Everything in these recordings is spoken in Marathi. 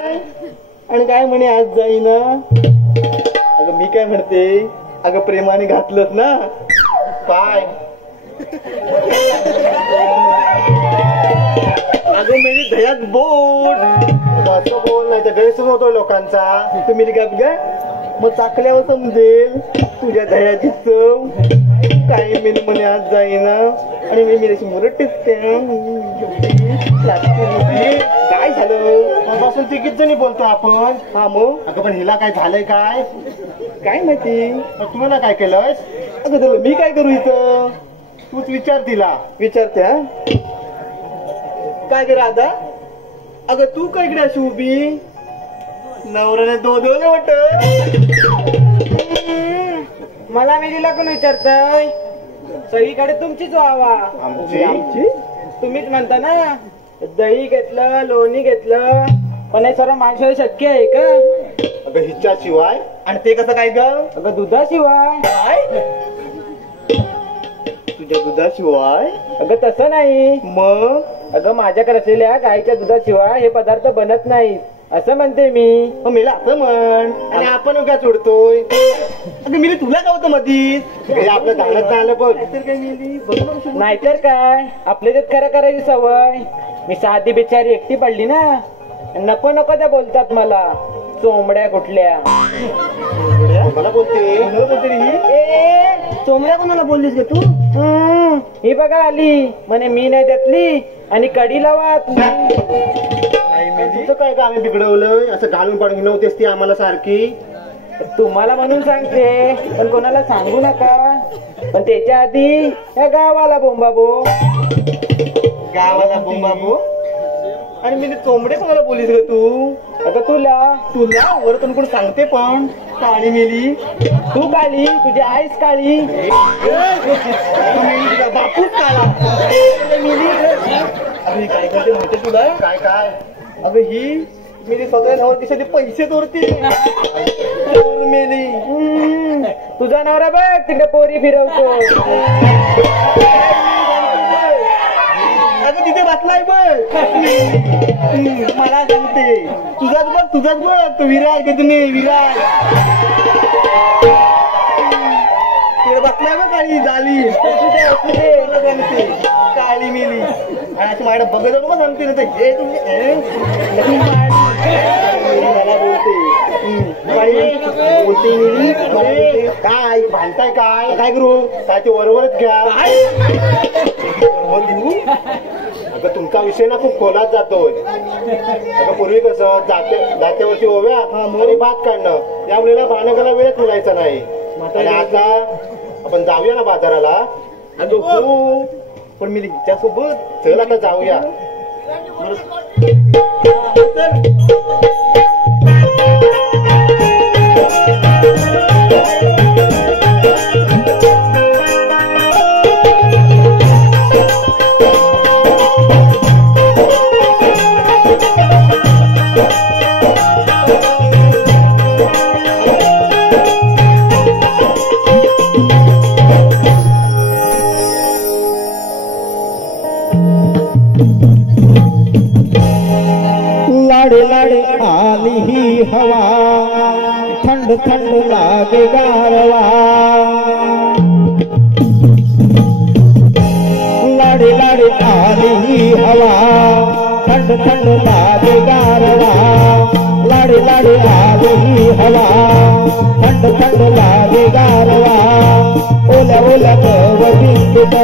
आणि काय म्हणे आज जाईना. अगं मी काय म्हणते, अगं प्रेमाने घातलंच ना काय. अगं म्हणजे दह्यात बोट असं बोल, नाही तर गैरसमज होतोय लोकांचा. तुम्ही गप ग, मग चाकल्यावर समजेल तुझ्या दह्याची चव काय. मी म्हणे आज जाईना आणि मी अशी मुरटच काय झालं बसून तिकीट जणी बोलतो आपण. हा मग अगं पण हिला काय झालंय काय काय माहिती. तुम्हाला काय केलंय. अगं झालं मी काय करू इथं, तूच विचार तिला. विचारते काय कर आता. अगं तू काय इकडे अशी उभी, नवऱ्याने दोन वाटत. मला मेलीला कोण विचारतय, सगळीकडे तुमचीच व्हावा. आमची तुम्हीच म्हणता ना दही घेतलं लोणी घेतलं, पण हे सर्व माणसाला शक्य आहे का. अगं हिच्या शिवाय. आणि ते कसं काय ग. अगं दुधाशिवाय. काय तुझ्या दुधाशिवाय. अगं तसं नाही. मग अगं माझ्याकडे असलेल्या गाईच्या दुधाशिवाय हे पदार्थ बनत नाहीत असं म्हणते मी. मेला असं म्हण आणि आपण उगा सोडतोय. अगं मिली तुला का होतं मधीच आपलं धाडत आलं बघ. नाहीतर काय आपले ते खरं करायची सवय. मी साधी बिचारी एकटी पडली ना, नको नको त्या बोलतात मला चोंबड्या कुठल्या. मला बोलते चोंबड्या कोणाला बोललीस ग तू. ही बघा आली म्हणे मी नाही त्यातली आणि कडी लावात. तुझं काय का आम्ही बिघडवलं असं घालून पाडून नव्हतेस ती आम्हाला सारखी. तुम्हाला म्हणून सांगते पण कोणाला सांगू नका. पण त्याच्या आधी या गावाला बोंबाबो. गावाला बोंबाबो. आणि मी चोंबडे कोणाला बोलीस ग तू. अगं तुला तुला वरतून कोण सांगते पण काळी मिली. तू काळी तुझी आईच काळी. बापूच काळा मिली. अगं काय करते माहिती तुला. काय काय अगं ही मेली स्वतः नवर दिवसाचे पैसे चोरते मेली. तुझा नवरा बघ तिकडे पोरी फिरवतो. अगं तिथे बसलाय बघ. मला सांगते तुझाच बघ तो विराट का तुम्ही विराट तिकडे बसलाय बघ काळी झाली. मला सांगते काळी मिली आणि अशी माझ्या बघत जाऊ का सांगते ना हे तुम्ही मला बोलते मिली. काय भांडताय काय काय करू काय ते वरवरच घ्या. अगं तुमचा विषय ना खूप खोलात जातोय. अगं पूर्वी कसं जात्यावरती ओव्या आणि भात काढणं या वेळेला भांडणाला वेळच मिळायचा नाही. आणि आता आपण जाऊया ना बाजाराला. अगं पण मी तिच्यासोबत चल आता जाऊया. लाडे लाडे आली ही हवा थंड थंड लागे गारवा. लाडे लाडे आली ही हवा थंड थंड लागे गारवा. लाडे लाडे आली ही हवा थंड थंड लागे गारवा. ओल्या ओल्या गवतीत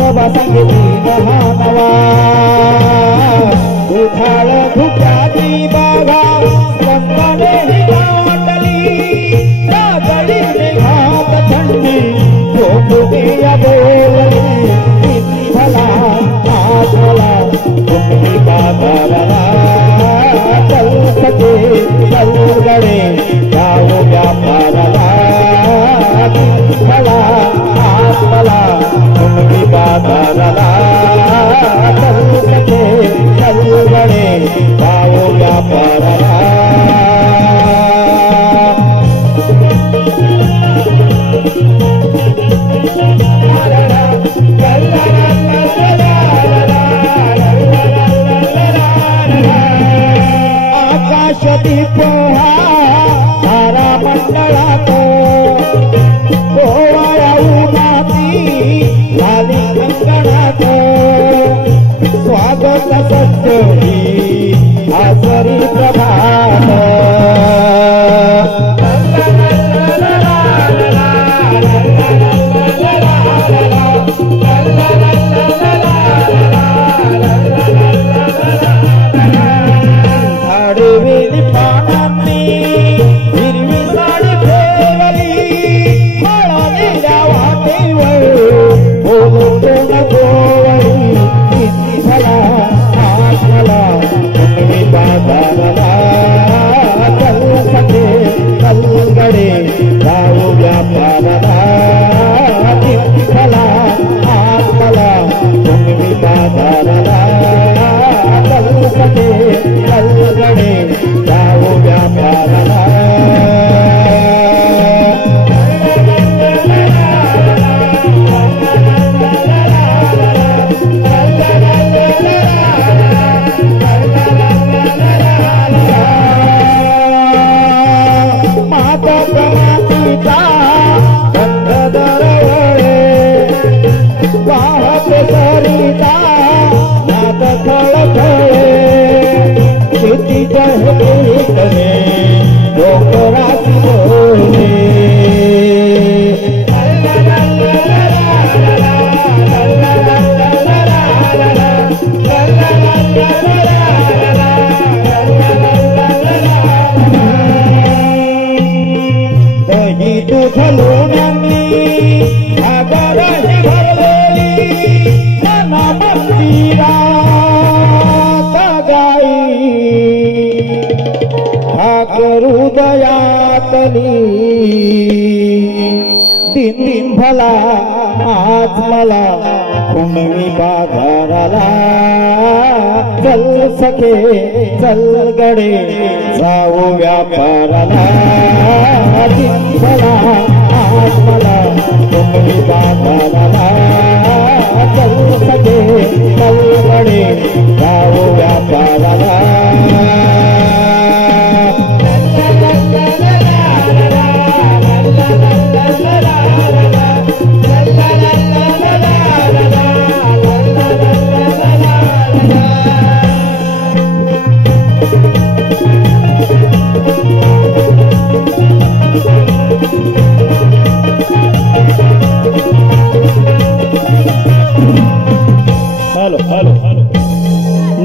नवा संगीती नवा. उठाळ धुक्याची बागा संताने ही वाटली. रागडी मेघात थंडी झोपदिया बोलली. विठ्ठला आजला तुम्ही बाजाराला चल सके चल गडे जाऊ व्यापाराला. विठ्ठला आजला तुम्ही बाजाराला प्रकाश दीप हा सारा मंडळात कोवळ्या उन्हाती झाली कंकणात स्वागत सज्जनी आसरी प्रभात झाडेवेली पानांनी हिरवी साडी फेरली मळालेल्या वाटेवर बोलतो न गोवळी किती झाला आज मला तुम्ही बाजाराला चल सखे कलगडे जाऊ व्यापाराला किती झाला आज मला तुम्ही बाजाराला चल सखे कलगडे जाऊ व्यापाराला माता कमातीचा गंध दरवळे वाहते सरिता नाद खळखळे शेती जहले डोंगराची बोले दही दूध लोण्यांनी सागराही भरलेली मना मंदिरात गाई ठाकर हृदयातली दिन दिन भला आज मला कुणवी बाजाराला चल सखे चल गडे जाऊ व्यापाराला दिन भला आज मला कुणवी बाजाराला चल सखे चल गडे जाऊ व्यापाराला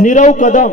नीरव कदम